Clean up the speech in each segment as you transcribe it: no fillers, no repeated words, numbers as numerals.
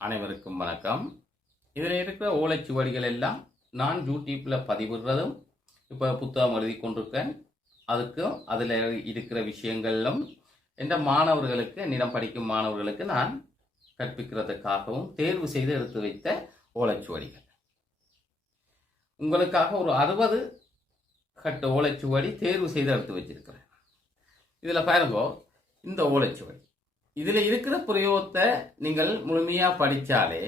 அனைவருக்கும் வணக்கம். இதில் இருக்கிற ஓலைச்சுவடிகள் எல்லாம் நான் யூடியூப்பில் பதிவிடுறதும் இப்போ புத்தகம் எழுதி கொண்டிருக்கேன். அதுக்கும் அதில் இருக்கிற விஷயங்களும் எந்த மாணவர்களுக்கு என்னிடம் படிக்கும் மாணவர்களுக்கு நான் கற்பிக்கிறதுக்காகவும் தேர்வு செய்து எடுத்து வைத்த ஓலைச்சுவடிகள். உங்களுக்காக ஒரு 60 கட்டு ஓலைச்சுவடி தேர்வு செய்து எடுத்து வச்சிருக்கிறேன். இதில் பாருங்க, இந்த ஓலைச்சுவடி இதில் இருக்கிற பிரயோகத்தை நீங்கள் முழுமையாக படித்தாலே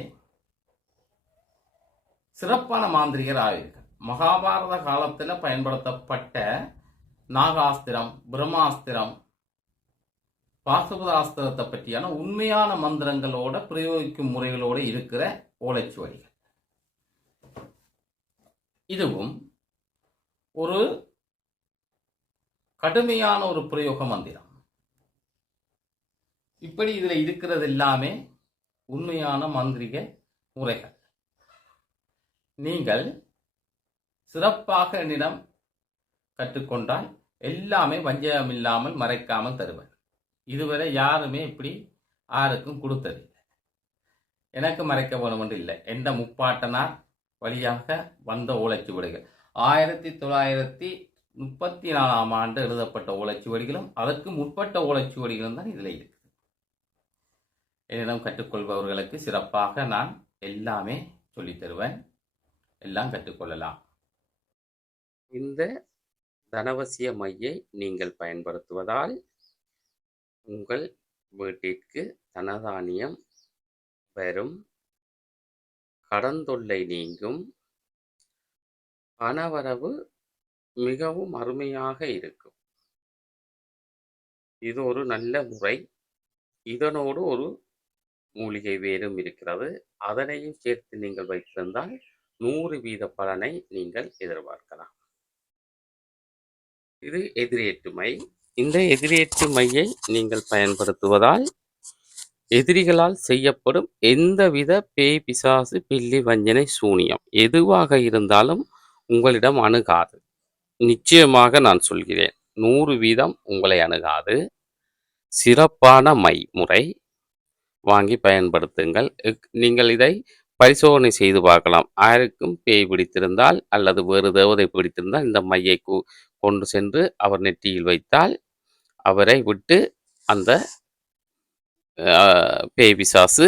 சிறப்பான மாந்திரிகர் ஆவீர்கள். மகாபாரத காலத்தில் பயன்படுத்தப்பட்ட நாகாஸ்திரம், பிரம்மாஸ்திரம், பாசுபதாஸ்திரத்தை பற்றியான உண்மையான மந்திரங்களோட பிரயோகிக்கும் முறைகளோடு இருக்கிற ஓலைச்சுவடிகள். இதுவும் ஒரு கடுமையான ஒரு பிரயோக மந்திரம். இப்படி இதில் இருக்கிறது எல்லாமே உண்மையான மந்திரிக முறைகள். நீங்கள் சிறப்பாக என்னிடம் கற்றுக்கொண்டால் எல்லாமே வஞ்சகம் இல்லாமல் மறைக்காமல் தருவேன். இதுவரை யாருமே இப்படி யாருக்கும் கொடுத்ததில்லை. எனக்கு மறைக்க வேணும் என்று இல்லை. எந்த முப்பாட்டனார் வழியாக வந்த ஓலைச்சுவடிகள் 1934ஆம் ஆண்டு எழுதப்பட்ட ஓலைச்சுவடிகளும் அதற்கு முற்பட்ட ஓலைச்சுவடிகளும் தான் இதில் இருக்கு. என்னிடம் கற்றுக்கொள்பவர்களுக்கு சிறப்பாக நான் எல்லாமே சொல்லித் தருவேன். எல்லாம் கற்றுக்கொள்ளலாம். இந்த தனவசிய மையை நீங்கள் பயன்படுத்துவதால் உங்கள் வீட்டிற்கு தனதானியம் வரும், கடன் தொல்லை நீங்கும், பணவரவு மிகவும் அருமையாக இருக்கும். இது ஒரு நல்ல முறை. இதனோடு ஒரு மூலிகை வேரும் இருக்கிறது. அதனையும் சேர்த்து நீங்கள் வைத்திருந்தால் 100% பலனை நீங்கள் எதிர்பார்க்கலாம். இது எதிரேற்று மை. இந்த எதிரேற்று மையை நீங்கள் பயன்படுத்துவதால் எதிரிகளால் செய்யப்படும் எந்தவித பேய், பிசாசு, பில்லி, வஞ்சனை, சூனியம் எதுவாக இருந்தாலும் உங்களிடம் அணுகாது. நிச்சயமாக நான் சொல்கிறேன், 100% உங்களை அணுகாது. சிறப்பான மை முறை. வாங்கி பயன்படுத்துங்கள். நீங்கள் இதை பரிசோதனை செய்து பார்க்கலாம். யாருக்கும் பேய் பிடித்திருந்தால் அல்லது வேறு தேவதை பிடித்திருந்தால் இந்த மையை கொண்டு சென்று அவர் நெற்றியில் வைத்தால் அவரை விட்டு அந்த பேய், பிசாசு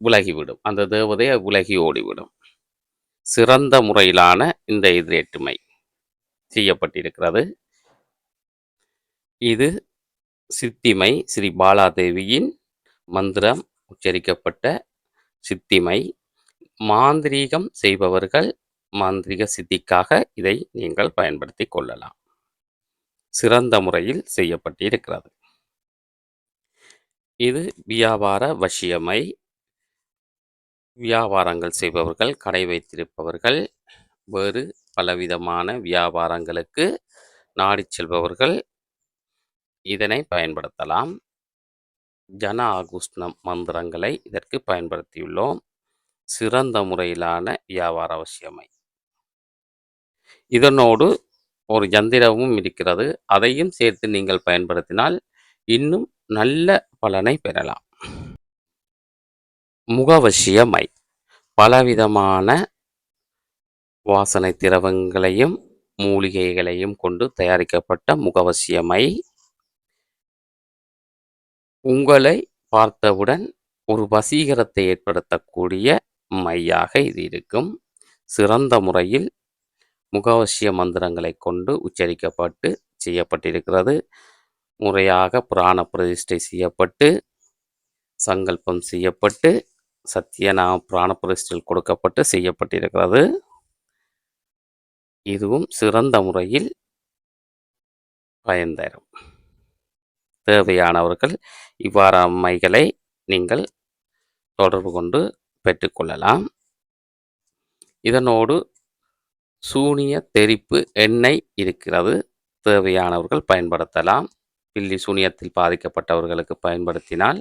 விலகிவிடும். அந்த தேவதை விலகி ஓடிவிடும். சிறந்த முறையிலான இந்த எதிரேற்று மை செய்யப்பட்டிருக்கிறது. இது சித்திமை, ஸ்ரீ பாலாதேவியின் மந்திரம் உச்சரிக்கப்பட்ட சித்திமை. மாந்திரீகம் செய்பவர்கள் மாந்திரிக சித்திக்காக இதை நீங்கள் பயன்படுத்தி கொள்ளலாம். சிறந்த முறையில் செய்யப்பட்டிருக்கிறது. இது வியாபார வசியமை. வியாபாரங்கள் செய்பவர்கள், கடை வைத்திருப்பவர்கள், வேறு பலவிதமான வியாபாரங்களுக்கு நாடி செல்பவர்கள் இதனை பயன்படுத்தலாம். ஜன ஆகுஷ்ணம் மந்திரங்களை இதற்கு பயன்படுத்தியுள்ளோம். சிறந்த முறையிலான வியாபார அவசியமை. இதனோடு ஒரு யந்திரமும் இருக்கிறது. அதையும் சேர்த்து நீங்கள் பயன்படுத்தினால் இன்னும் நல்ல பலனை பெறலாம். முகவசியமை. பலவிதமான வாசனை திரவங்களையும் மூலிகைகளையும் கொண்டு தயாரிக்கப்பட்ட முகவசியமை. உங்களை பார்த்தவுடன் ஒரு வசீகரத்தை ஏற்படுத்தக்கூடிய மையாக இது இருக்கும். சிறந்த முறையில் முகவசிய மந்திரங்களை கொண்டு உச்சரிக்கப்பட்டு செய்யப்பட்டிருக்கிறது. முறையாக புராண பிரதிஷ்டை செய்யப்பட்டு சங்கல்பம் செய்யப்பட்டு சத்தியநாம புராண பிரதிஷ்டையில் கொடுக்கப்பட்டு செய்யப்பட்டிருக்கிறது. இதுவும் சிறந்த முறையில் பயன் தரும். தேவையானவர்கள் இவ்வாறான மைகளை நீங்கள் தொடர்பு கொண்டு பெற்றுக்கொள்ளலாம். இதனோடு சூனிய தெரிப்பு எண்ணெய் இருக்கிறது. தேவையானவர்கள் பயன்படுத்தலாம். பில்லி சூனியத்தில் பாதிக்கப்பட்டவர்களுக்கு பயன்படுத்தினால்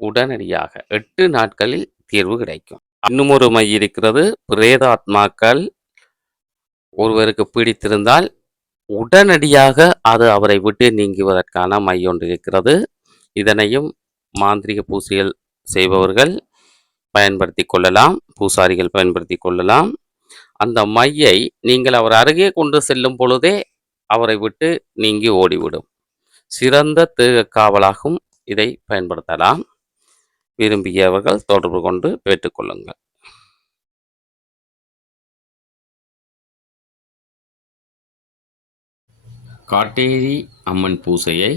உடனடியாக 8 நாட்களில் தீர்வு கிடைக்கும். இன்னும் ஒரு மை இருக்கிறது. பிரேதாத்மாக்கள் ஒருவருக்கு பிடித்திருந்தால் உடனடியாக அது அவரை விட்டு நீங்குவதற்கான மை ஒன்று இருக்கிறது. இதனையும் மாந்திரிக பூசைகள் செய்பவர்கள் பயன்படுத்தி கொள்ளலாம், பூசாரிகள் பயன்படுத்தி கொள்ளலாம். அந்த மையை நீங்கள் அவர் அருகே கொண்டு செல்லும் பொழுதே அவரை விட்டு நீங்கி ஓடிவிடும். சிறந்த தேக காவலாகவும் இதை பயன்படுத்தலாம். விரும்பியவர்கள் தொடர்பு கொண்டு பெற்றுக்கொள்ளுங்கள். காட்டேரி அம்மன் பூசையை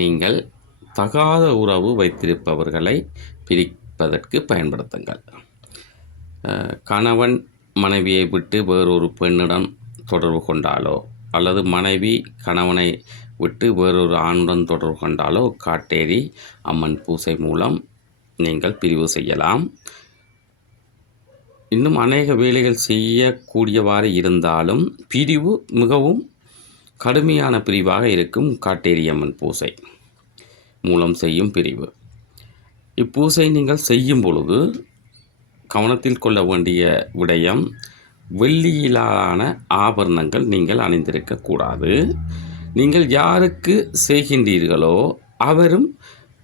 நீங்கள் தகாத உறவு வைத்திருப்பவர்களை பிரிப்பதற்கு பயன்படுத்துங்கள். கணவன் மனைவியை விட்டு வேறொரு பெண்ணிடம் தொடர்பு கொண்டாலோ அல்லது மனைவி கணவனை விட்டு வேறொரு ஆணுடன் தொடர்பு கொண்டாலோ காட்டேரி அம்மன் பூசை மூலம் நீங்கள் பிரிவு செய்யலாம். இன்னும் அநேக வேலைகள் செய்யக்கூடியவாறு இருந்தாலும் பிரிவு மிகவும் கடுமையான பிரிவாக இருக்கும் காட்டேரி அம்மன் பூசை மூலம் செய்யும் பிரிவு. இப்பூசை நீங்கள் செய்யும் பொழுது கவனத்தில் கொள்ள வேண்டிய விடயம், வெள்ளியிலான ஆபரணங்கள் நீங்கள் அணிந்திருக்கக்கூடாது. நீங்கள் யாருக்கு செய்கின்றீர்களோ அவரும்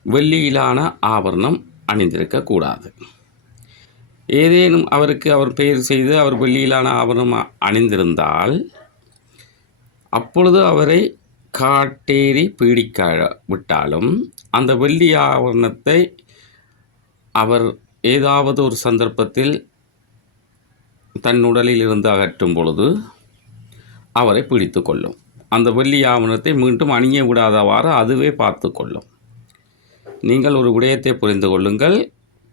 வெள்ளியிலான ஆபரணம் அணிந்திருக்கக்கூடாது. ஏதேனும் அவருக்கு அவர் பெயர் செய்து அவர் வெள்ளியிலான ஆபரணம் அணிந்திருந்தால் அப்பொழுது அவரை காட்டேரி பீடிக்க விட்டாலும் அந்த வெள்ளி ஆபரணத்தை அவர் ஏதாவது ஒரு சந்தர்ப்பத்தில் தன் உடலில் இருந்து அகற்றும் பொழுது அவரை பிடித்து கொள்ளும். அந்த வெள்ளி ஆபரணத்தை மீண்டும் அணிய விடாதவாறு அதுவே பார்த்து கொள்ளும். நீங்கள் ஒரு விடயத்தை புரிந்து கொள்ளுங்கள்.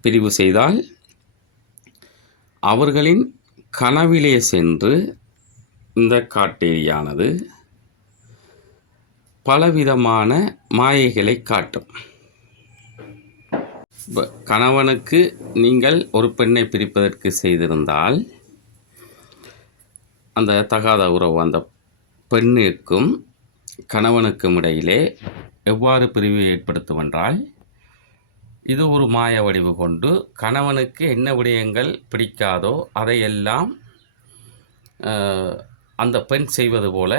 பிரிவு செய்தால் அவர்களின் கனவிலே சென்று இந்த காட்டேரியானது பலவிதமான மாயைகளை காட்டும். கணவனுக்கு நீங்கள் ஒரு பெண்ணை பிரிப்பதற்கு செய்திருந்தால் அந்த தகாத உறவு அந்த பெண்ணுக்கும் கணவனுக்கும் இடையிலே எவ்வாறு பிரிவு ஏற்படுத்தும் என்றால், இது ஒரு மாய வடிவு கொண்டு கணவனுக்கு என்ன விடயங்கள் பிடிக்காதோ அதையெல்லாம் அந்த பெண் செய்வது போல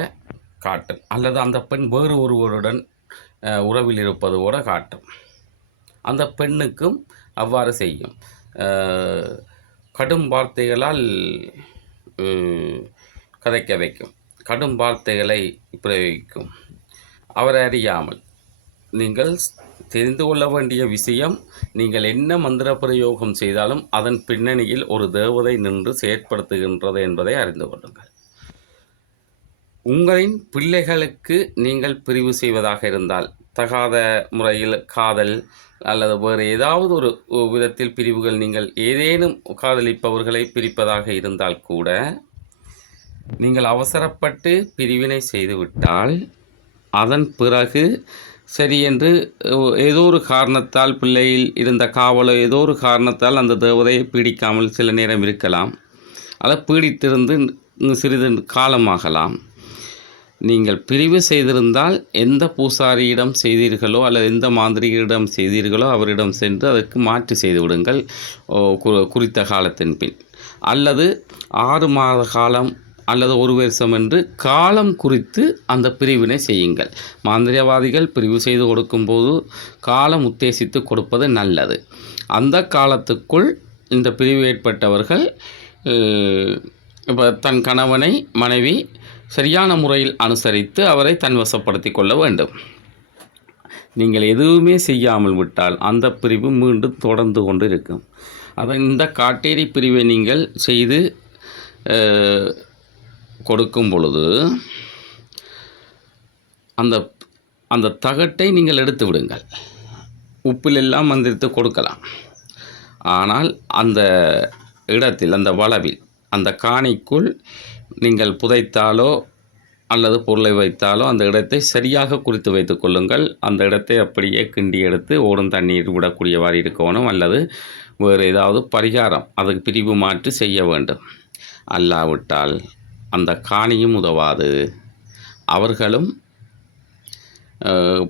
காட்டும், அல்லது அந்த பெண் வேறு ஒருவருடன் உறவில் இருப்பது போல காட்டும். அந்த பெண்ணுக்கும் அவ்வாறு செய்யும். கடும் வார்த்தைகளால் கதைக்க வைக்கும், கடும் வார்த்தைகளை பிரயோகிக்கும். அவரை அறியாமல் நீங்கள் தெரிந்து கொள்ள வேண்டிய விஷயம், நீங்கள் என்ன மந்திர பிரயோகம் செய்தாலும் அதன் பின்னணியில் ஒரு தேவதை நின்று செயற்படுத்துகின்றது என்பதை அறிந்து கொள்ளுங்கள். உங்களின் பிள்ளைகளுக்கு நீங்கள் பிரிவு செய்வதாக இருந்தால், தகாத முறையில் காதல் அல்லது வேறு ஏதாவது ஒரு விதத்தில் பிரிவுகள், நீங்கள் ஏதேனும் காதலிப்பவர்களை பிரிப்பதாக இருந்தால் கூட நீங்கள் அவசரப்பட்டு பிரிவினை செய்துவிட்டால் அதன் பிறகு சரி என்று ஏதோ ஒரு காரணத்தால், பிள்ளையில் இருந்த காவலோ ஏதோ ஒரு காரணத்தால் அந்த தேவதையை பீடிக்காமல் சில நேரம் இருக்கலாம், அதை பீடித்திருந்து சிறிது காலமாகலாம். நீங்கள் பிரிவு செய்திருந்தால் எந்த பூசாரியிடம் செய்தீர்களோ அல்லது எந்த மாந்திரிகரிடம் செய்தீர்களோ அவரிடம் சென்று அதற்கு மாற்று செய்து விடுங்கள் குறித்த காலத்தின் பின், அல்லது 6 மாத காலம் அல்லது 1 வருஷம் என்று காலம் குறித்து அந்த பிரிவினை செய்யுங்கள். மாந்திரியவாதிகள் பிரிவு செய்து கொடுக்கும்போது காலம் உத்தேசித்து கொடுப்பது நல்லது. அந்த காலத்துக்குள் இந்த பிரிவு ஏற்பட்டவர்கள் இப்போ தன் கணவனை மனைவி சரியான முறையில் அனுசரித்து அவரை தன்வசப்படுத்தி கொள்ள வேண்டும். நீங்கள் எதுவுமே செய்யாமல் விட்டால் அந்த பிரிவு மீண்டும் தொடர்ந்து கொண்டு இருக்கும். இந்த காட்டேரி பிரிவை நீங்கள் செய்து கொடுக்கும் பொழுது அந்த தகட்டை நீங்கள் எடுத்து விடுங்கள். உப்பிலெல்லாம் மந்திரித்து கொடுக்கலாம். ஆனால் அந்த இடத்தில், அந்த வளவில், அந்த காணிக்குள் நீங்கள் புதைத்தாலோ அல்லது பொருளை வைத்தாலோ அந்த இடத்தை சரியாக குறித்து வைத்து கொள்ளுங்கள். அந்த இடத்தை அப்படியே கிண்டி எடுத்து ஓடும் தண்ணீர் விடக்கூடியவாறு இருக்கணும், அல்லது வேறு ஏதாவது பரிகாரம் அதுக்கு பிரிவு மாற்றி செய்ய வேண்டும். அல்லாவிட்டால் அந்த காணியும் உதவாது. அவர்களும்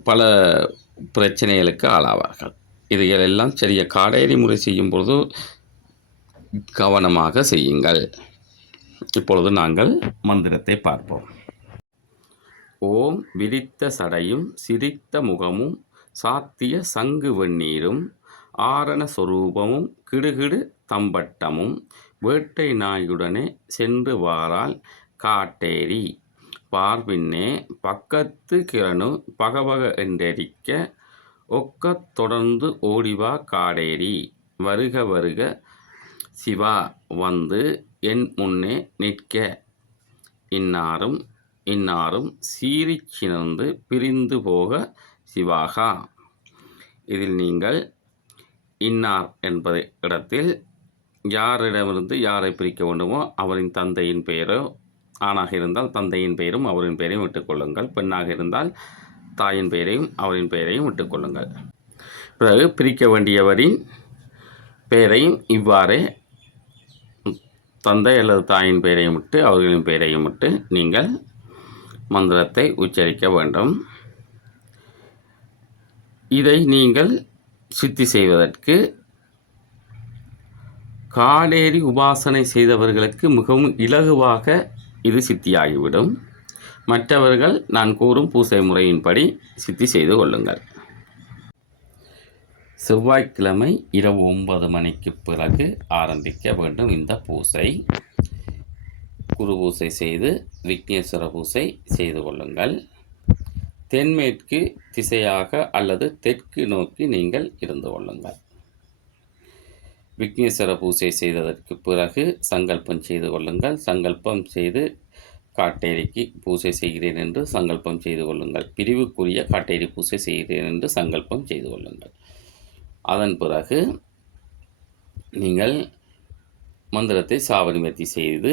பல பிரச்சனைகளுக்கு ஆளாவார்கள். இதையெல்லாம் சரிய காடேரி முறை செய்யும் பொழுது கவனமாக செய்யுங்கள். இப்பொழுது நாங்கள் மந்திரத்தை பார்ப்போம். ஓம் விரித்த சடையும் சிரித்த முகமும் சாத்திய சங்கு வெந்நீரும் ஆரண சொரூபமும் கிடுகிடு தம்பட்டமும் வேட்டை நாயுடனே சென்று வாரால் காட்டேரி பார்பின்னே பக்கத்து கிரணு பகபக என்றெரிக்க ஒக்கத் தொடர்ந்து ஓடிவா காடேரி வருக வருக சிவா வந்து என் முன்னே நிற்க இன்னாரும் இன்னாரும் சீறிச் சினந்து பிரிந்து போக சிவாகா. இதில் நீங்கள் இன்னார் என்பது இடத்தில் யாரிடமிருந்து யாரை பிரிக்க வேண்டுமோ அவரின் தந்தையின் பெயரோ, ஆணாக இருந்தால் தந்தையின் பெயரும் அவரின் பெயரையும் விட்டுக்கொள்ளுங்கள், பெண்ணாக இருந்தால் தாயின் பெயரையும் அவரின் பெயரையும் விட்டுக்கொள்ளுங்கள். பிறகு பிரிக்க வேண்டியவரின் பெயரையும் இவ்வாறே தந்தை அல்லது தாயின் பெயரையும் விட்டு அவர்களின் பெயரையும் விட்டு நீங்கள் மந்திரத்தை உச்சரிக்க வேண்டும். இதை நீங்கள் சித்தி செய்வதற்கு காடேரி உபாசனை செய்தவர்களுக்கு மிகவும் இலகுவாக இது சித்தியாகிவிடும். மற்றவர்கள் நான் கூறும் பூசை முறையின்படி சித்தி செய்து கொள்ளுங்கள். செவ்வாய்க்கிழமை இரவு 9 மணிக்கு பிறகு ஆரம்பிக்க வேண்டும் இந்த பூசை. குரு பூசை செய்து விக்னேஸ்வர பூசை செய்து கொள்ளுங்கள். தென்மேற்கு திசையாக அல்லது தெற்கு நோக்கி நீங்கள் இருந்து கொள்ளுங்கள். விக்னேஸ்வர பூசை செய்ததற்கு பிறகு சங்கல்பம் செய்து கொள்ளுங்கள். சங்கல்பம் செய்து காட்டேரிக்கு பூசை செய்கிறேன் என்று சங்கல்பம் செய்து கொள்ளுங்கள். பிரிவுக்குரிய காட்டேரி பூசை செய்கிறேன் என்று சங்கல்பம் செய்து கொள்ளுங்கள். அதன் பிறகு நீங்கள் மந்திரத்தை சாவரிமத்தி செய்து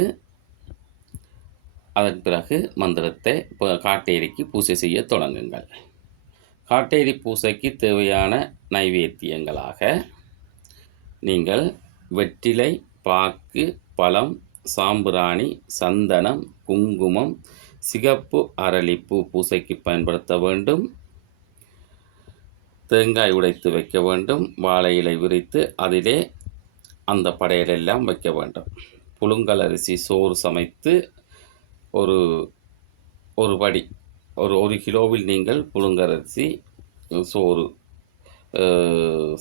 அதன் பிறகு மந்திரத்தை காட்டேரிக்கு பூசை செய்ய தொடங்குங்கள். காட்டேரி பூசைக்கு தேவையான நைவேத்தியங்களாக நீங்கள் வெற்றிலை, பாக்கு, பழம், சாம்பிராணி, சந்தனம், குங்குமம், சிகப்பு அரளிப்பூ பூசைக்கு பயன்படுத்த வேண்டும். தேங்காய் உடைத்து வைக்க வேண்டும். வாழை இலை விரித்து அதிலே அந்த படையலெல்லாம் வைக்க வேண்டும். புழுங்கல் அரிசி சோறு சமைத்து ஒரு படி ஒரு கிலோவில் நீங்கள் புழுங்கரிசி சோறு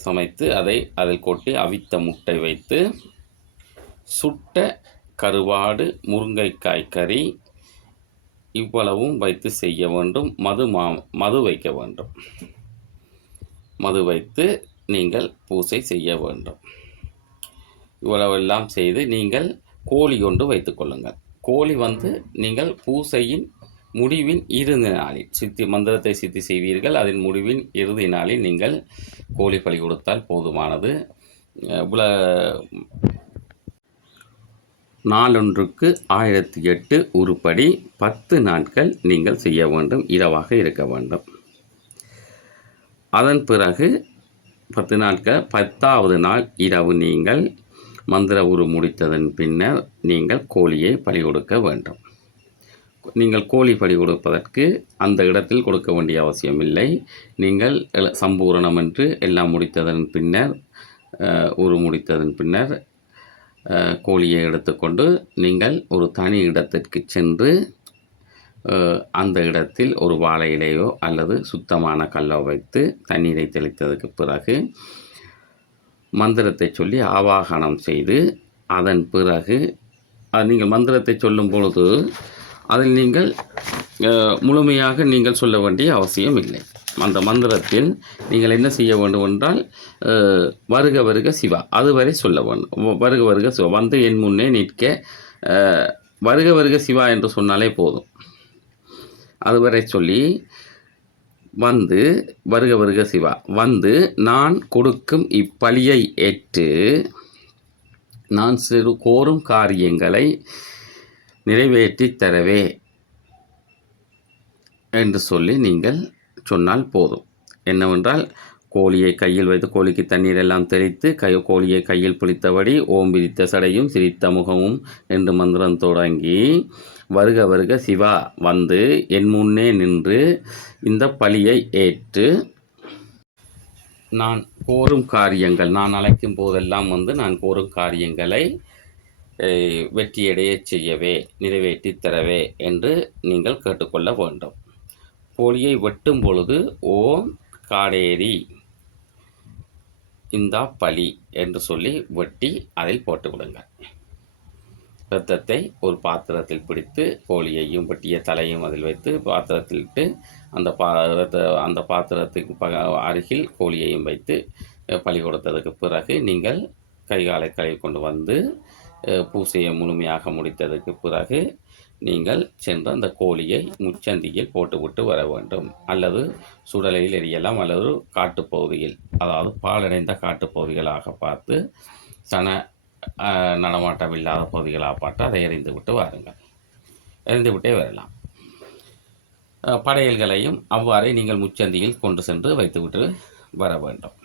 சமைத்து அதில் கொட்டி அவித்த முட்டை வைத்து சுட்ட கருவாடு, முருங்கைக்காய் கறி இவ்வளவும் வைத்து செய்ய வேண்டும். மது வைக்க வேண்டும். மது வைத்து நீங்கள் பூசை செய்ய வேண்டும். இவ்வளவெல்லாம் செய்து நீங்கள் கோழி கொண்டு வைத்துக்கொள்ளுங்கள். கோழி நீங்கள் பூசையின் முடிவின் இறுதி நாளில் மந்திரத்தை சித்தி செய்வீர்கள். அதன் முடிவின் இறுதி நாளில் நீங்கள் கோழி பலி கொடுத்தால் போதுமானது. நாளொன்றுக்கு 1008 உருப்படி 10 நாட்கள் நீங்கள் செய்ய வேண்டும். இரவாக இருக்க வேண்டும். அதன் பிறகு 10 நாட்கள் 10வது நாள் இரவு நீங்கள் மந்திர உரு முடித்ததன் பின்னர் நீங்கள் கோழியை பலி கொடுக்க வேண்டும். நீங்கள் கோழி பலி கொடுப்பதற்கு அந்த இடத்தில் கொடுக்க வேண்டிய அவசியமில்லை. நீங்கள் சம்பூரணம் என்று எல்லாம் முடித்ததன் பின்னர் உரு முடித்ததன் பின்னர் கோழியை எடுத்துக்கொண்டு நீங்கள் ஒரு தனி இடத்திற்கு சென்று அந்த இடத்தில் ஒரு வாழை இலையோ அல்லது சுத்தமான கல்லோ வைத்து தண்ணீரை தெளித்ததுக்கு பிறகு மந்திரத்தை சொல்லி ஆவாகனம் செய்து அதன் பிறகு நீங்கள் மந்திரத்தை சொல்லும் பொழுது அதில் நீங்கள் முழுமையாக நீங்கள் சொல்ல வேண்டிய அவசியம் இல்லை. அந்த மந்திரத்தில் நீங்கள் என்ன செய்ய வேண்டும் என்றால் வருக வருக சிவா அதுவரை சொல்ல வேண்டும். வருக வருக சிவா வந்து என் முன்னே நிற்க வருக வருக சிவா என்று சொன்னாலே போதும். அதுவரை சொல்லி வந்து வருக வருக சிவா வந்து நான் கொடுக்கும் இப்பலியை ஏற்று நான் சிறு கோரும் காரியங்களை நிறைவேற்றி தரவே என்று சொல்லி நீங்கள் சொன்னால் போதும். என்னவென்றால் கோழியை கையில் வைத்து கோழிக்கு தண்ணீர் எல்லாம் தெளித்து கோழியை கையில் பிடித்தபடி ஓம் விரித்த சடையும் சிரித்த முகமும் என்று மந்திரம் தொடங்கி வருக வருக சிவா வந்து என் முன்னே நின்று இந்த பலியை ஏற்று நான் கோரும் காரியங்கள் நான் அழைக்கும் போதெல்லாம் நான் கோரும் காரியங்களை வெற்றியடைய செய்யவே நிறைவேற்றி தரவே என்று நீங்கள் கேட்டுக்கொள்ள வேண்டும். கோழியை வெட்டும் பொழுது ஓம் காடேரி இந்தா பலி என்று சொல்லி வெட்டி அதில் போட்டு விடுங்கள். இரத்தத்தை ஒரு பாத்திரத்தில் பிடித்து கோழியையும் வெட்டிய தலையும் அதில் வைத்து பாத்திரத்தில் இட்டு அந்த பாத்திரத்துக்கு அருகில் கோழியையும் வைத்து பலி கொடுத்ததுக்கு பிறகு நீங்கள் கைகாலை கழுவி கொண்டு வந்து பூசையை முழுமையாக முடித்ததுக்கு பிறகு நீங்கள் சென்று அந்த கோழியை முச்சந்தியில் போட்டுவிட்டு வர வேண்டும். அல்லது சுடலையில் எரியலாம், அல்லது காட்டுப்பகுதியில், அதாவது பாலடைந்த காட்டுப்பகுதிகளாக பார்த்து நடமாட்டம் இல்லாத பகுதிகளாக பார்த்து அதை எறிந்து விட்டு வாருங்கள். எறிந்து விட்டே வரலாம். படையல்களையும் அவ்வாறே நீங்கள் முச்சந்தியில் கொண்டு சென்று வைத்துவிட்டு வர வேண்டும்.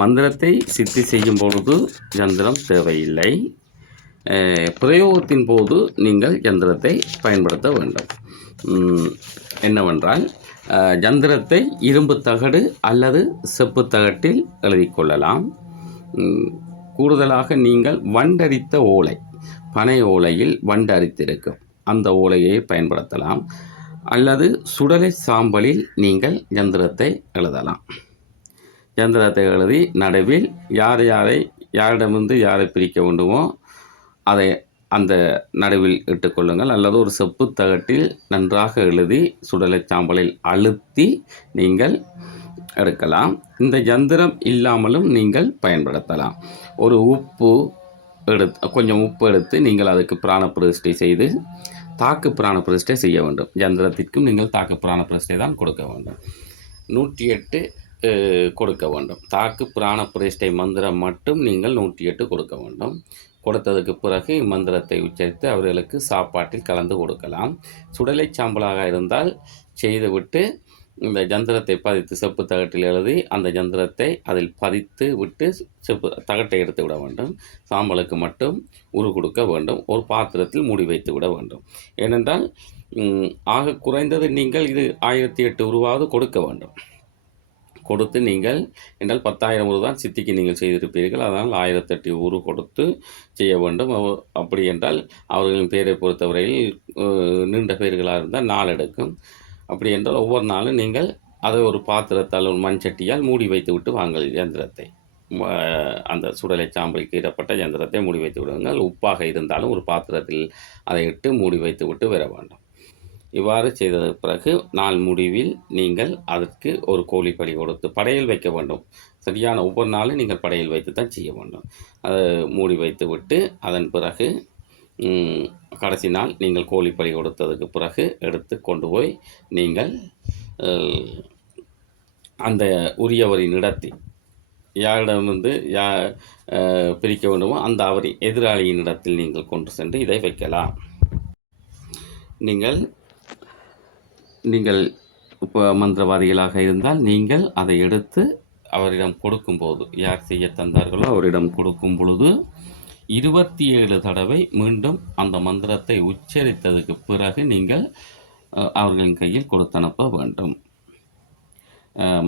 மந்திரத்தை சித்தி செய்யும் பொழுது யந்திரம் தேவையில்லை. பிரயோகத்தின் போது நீங்கள் யந்திரத்தை பயன்படுத்த வேண்டும். என்னவென்றால் யந்திரத்தை இரும்பு தகடு அல்லது செப்பு தகட்டில் எழுதி கொள்ளலாம். கூடுதலாக நீங்கள் வண்டரித்த ஓலை, பனை ஓலையில் வண்டு அரித்திருக்கும் அந்த ஓலையை பயன்படுத்தலாம். அல்லது சுடலை சாம்பலில் நீங்கள் யந்திரத்தை எழுதலாம். யந்திரத்தை எழுதி நடுவில் யாரிடமிருந்து யாரை பிரிக்க வேண்டுமோ அதை அந்த நடுவில் இட்டுக்கொள்ளுங்கள். அல்லது ஒரு செப்பு தகட்டில் நன்றாக எழுதி சுடலை சாம்பலில் அழுத்தி நீங்கள் எடுக்கலாம். இந்த யந்திரம் இல்லாமலும் நீங்கள் பயன்படுத்தலாம். கொஞ்சம் உப்பு எடுத்து நீங்கள் அதுக்கு பிராண பிரதிஷ்டை செய்து தாக்கு பிராண பிரதிஷ்டை செய்ய வேண்டும். யந்திரத்திற்கும் நீங்கள் தாக்கு பிராண பிரதிஷ்டை தான் கொடுக்க வேண்டும். 108 கொடுக்க வேண்டும். தாக்கு பிராண பிரதிஷ்டை மந்திரம் மட்டும் நீங்கள் 108 கொடுக்க வேண்டும். கொடுத்ததுக்கு பிறகு மந்திரத்தை உச்சரித்து அவர்களுக்கு சாப்பாட்டில் கலந்து கொடுக்கலாம். சுடலை சாம்பலாக இருந்தால் செய்துவிட்டு இந்த யந்திரத்தை பதித்து செப்பு தகட்டில் எழுதி அந்த யந்திரத்தை அதில் பதித்து விட்டு செப்பு தகட்டை எடுத்து விட வேண்டும். சாம்பலுக்கு மட்டும் உரு கொடுக்க வேண்டும். ஒரு பாத்திரத்தில் மூடி வைத்து விட வேண்டும். ஏனென்றால் ஆக குறைந்தது நீங்கள் இது 1008 உருவாவது கொடுக்க வேண்டும். கொடுத்து நீங்கள் என்றால் 10,000 உரு தான் சித்திக்கு நீங்கள் செய்திருப்பீர்கள். அதனால் 1008 உரு கொடுத்து செய்ய வேண்டும். அப்படி என்றால் அவர்களின் பெயரை பொறுத்தவரையில் நீண்ட பெயர்களாக இருந்தால் நாள் எடுக்கும். அப்படி என்றால் ஒவ்வொரு நாளும் நீங்கள் அதை ஒரு பாத்திரத்தால் ஒரு மண் சட்டியால் மூடி வைத்து விட்டு வாங்கள். யந்திரத்தை அந்த சுடலை சாம்பல் கீறப்பட்ட யந்திரத்தை மூடி வைத்து விடுங்கள். உப்பாக இருந்தாலும் ஒரு பாத்திரத்தில் அதை இட்டு மூடி வைத்து விட்டு வர வேண்டும். இவ்வாறு செய்ததற்கு பிறகு நாள் முடிவில் நீங்கள் அதற்கு ஒரு கோழி பலி கொடுத்து படையல் வைக்க வேண்டும். சரியான ஒவ்வொரு நாளும் நீங்கள் படையல் வைத்து தான் செய்ய வேண்டும். அதை மூடி வைத்து விட்டு அதன் பிறகு கடைசி நாள் நீங்கள் கோழி பலி கொடுத்ததுக்கு பிறகு எடுத்து கொண்டு போய் நீங்கள் அந்த உரியவரின் இடத்தில் யாரிடமிருந்து பிரிக்க வேண்டுமோ அந்த அவரின் எதிராளியின் இடத்தில் நீங்கள் கொண்டு சென்று இதை வைக்கலாம். நீங்கள் இப்போ மந்திரவாதிகளாக இருந்தால் நீங்கள் அதை எடுத்து அவரிடம் கொடுக்கும்போது, யார் செய்ய தந்தார்களோ அவரிடம் கொடுக்கும் பொழுது 27 தடவை மீண்டும் அந்த மந்திரத்தை உச்சரித்ததுக்கு பிறகு நீங்கள் அவர்களின் கையில் கொடுத்தனுப்ப வேண்டும்.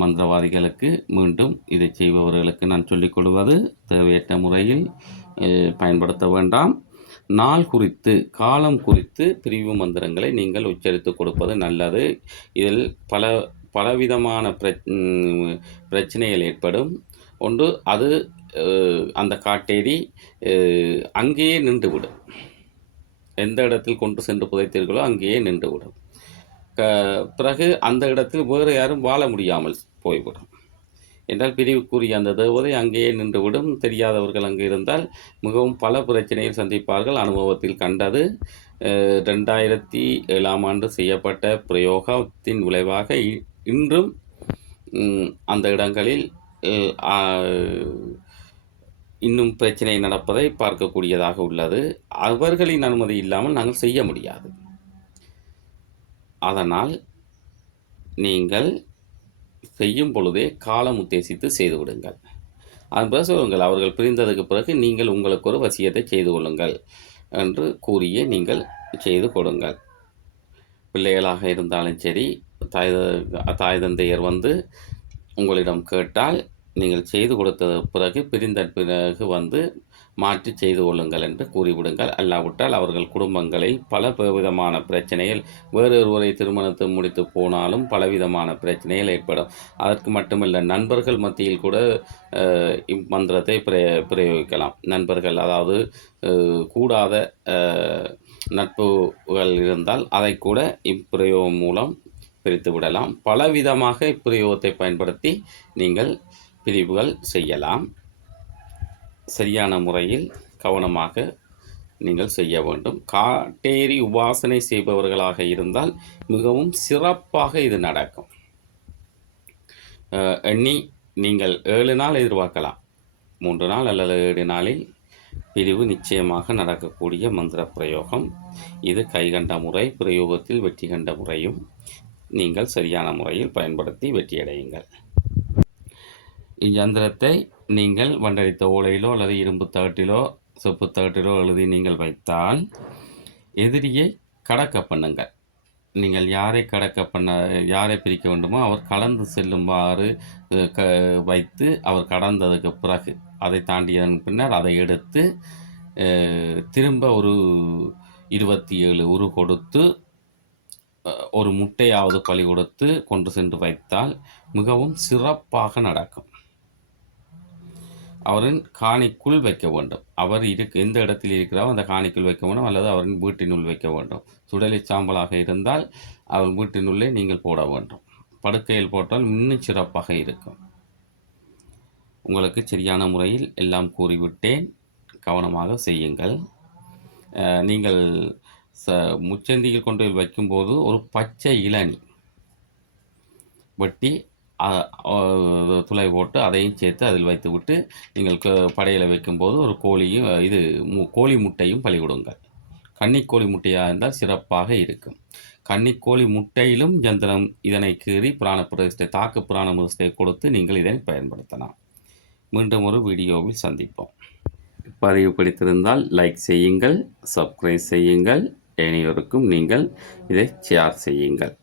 மந்திரவாதிகளுக்கு மீண்டும் இதை செய்பவர்களுக்கு நான் சொல்லிக் கொடுவது, தேவையற்ற முறையில் பயன்படுத்த வேண்டாம். நாள் குறித்து, காலம் குறித்து பிரிவு மந்திரங்களை நீங்கள் உச்சரித்து கொடுப்பது நல்லது. இதில் பலவிதமான பிரச்சனைகள் ஏற்படும். ஒன்று, அது அந்த காட்டேரி அங்கேயே நின்றுவிடும். எந்த இடத்தில் கொண்டு சென்று புதைத்தீர்களோ அங்கேயே நின்றுவிடும். பிறகு அந்த இடத்தில் வேறு யாரும் வாழ முடியாமல் போய்விடும். என்றால் பிரிவுக்குரிய அந்த தேவதை அங்கேயே நின்றுவிடும். தெரியாதவர்கள் அங்கு இருந்தால் மிகவும் பல பிரச்சனையை சந்திப்பார்கள். அனுபவத்தில் கண்டது. 2007ஆம் ஆண்டு செய்யப்பட்ட பிரயோகத்தின் விளைவாக இன்றும் அந்த இடங்களில் இன்னும் பிரச்சனை நடப்பதை பார்க்கக்கூடியதாக உள்ளது. அவர்களின் அனுமதி இல்லாமல் நாங்கள் செய்ய முடியாது. அதனால் நீங்கள் செய்யும் பொழுதே காலம் உத்தேசித்து செய்து விடுங்கள். அதன் பிறகு சொல்லுங்கள், அவர்கள் பிரிந்ததுக்கு பிறகு நீங்கள் உங்களுக்கு ஒரு வசியத்தை செய்து கொள்ளுங்கள் என்று கூறியே நீங்கள் செய்து கொடுங்கள். பிள்ளைகளாக இருந்தாலும் சரி, தாய் தந்தையர் வந்து உங்களிடம் கேட்டால் நீங்கள் செய்து கொடுத்த பிறகு பிரிந்த பிறகு வந்து மாற்றி செய்து கொள்ளுங்கள் என்று கூறிவிடுங்கள். அல்லாவிட்டால் அவர்கள் குடும்பங்களை பல விதமான பிரச்சனைகள் வேறொருவரை திருமணத்தை முடித்து போனாலும் பலவிதமான பிரச்சனைகள் ஏற்படும். அதற்கு மட்டுமல்ல, நண்பர்கள் மத்தியில் கூட இம்மந்திரத்தை பிரயோகிக்கலாம். நண்பர்கள், அதாவது கூடாத நட்புகள் இருந்தால் அதை கூட இப்பிரயோகம் மூலம் பிரித்து விடலாம். பலவிதமாக இப்பிரயோகத்தை பயன்படுத்தி நீங்கள் பிரிவுகள் செய்யலாம். சரியான முறையில் கவனமாக நீங்கள் செய்ய வேண்டும். காட்டேரி உபாசனை செய்பவர்களாக இருந்தால் மிகவும் சிறப்பாக இது நடக்கும். எண்ணி நீங்கள் 7 நாள் எதிர்பார்க்கலாம். 3 நாள் அல்லது 7 நாளில் பிரிவு நிச்சயமாக நடக்கக்கூடிய மந்திர பிரயோகம் இது. கைகண்ட முறை, பிரயோகத்தில் வெற்றி கண்ட முறையும் நீங்கள் சரியான முறையில் பயன்படுத்தி வெற்றியடையுங்கள். இயந்திரத்தை நீங்கள் வண்டடித்த ஓலையிலோ அல்லது இரும்பு தகட்டிலோ செப்பு தகட்டிலோ எழுதி நீங்கள் வைத்தால் எதிரியை கடக்க பண்ணுங்கள். நீங்கள் யாரை பிரிக்க வேண்டுமோ அவர் கடந்து செல்லுமாறு வைத்து அவர் கடந்ததுக்கு பிறகு அதை தாண்டியதன் பின்னர் அதை எடுத்து திரும்ப ஒரு 27 உரு கொடுத்து ஒரு முட்டையாவது பலி கொடுத்து கொண்டு சென்று வைத்தால் மிகவும் சிறப்பாக நடக்கும். அவரின் காணிக்குள் வைக்க வேண்டும். அவர் எந்த இடத்தில் இருக்கிறாரோ அந்த காணிக்குள் வைக்க வேண்டும், அல்லது அவரின் வீட்டினுள் வைக்க வேண்டும். சுடலை சாம்பலாக இருந்தால் அவர் வீட்டினுள்ளே நீங்கள் போட வேண்டும். படுக்கையில் போட்டால் இன்னும் சிறப்பாக இருக்கும். உங்களுக்கு சரியான முறையில் எல்லாம் கூறிவிட்டேன். கவனமாக செய்யுங்கள். நீங்கள் முச்சந்தியில் கொண்டு வைக்கும்போது ஒரு பச்சை இளநி வெட்டி துளை போட்டு அதையும் சேர்த்து அதில் வைத்துவிட்டு நீங்கள் படையில் வைக்கும்போது ஒரு கோழி முட்டையும் பலிவிடுங்கள். கன்னிக்கோழி முட்டையாக இருந்தால் சிறப்பாக இருக்கும். கன்னிக்கோழி முட்டையிலும் யந்திரம் இதனை கீறி தாக்கு புராண பிரதிஷ்டை கொடுத்து நீங்கள் இதனை பயன்படுத்தலாம். மீண்டும் ஒரு வீடியோவில் சந்திப்போம். பதிவு பிடித்திருந்தால் லைக் செய்யுங்கள், சப்ஸ்கிரைப் செய்யுங்கள், அனைவருக்கும் நீங்கள் இதை ஷேர் செய்யுங்கள்.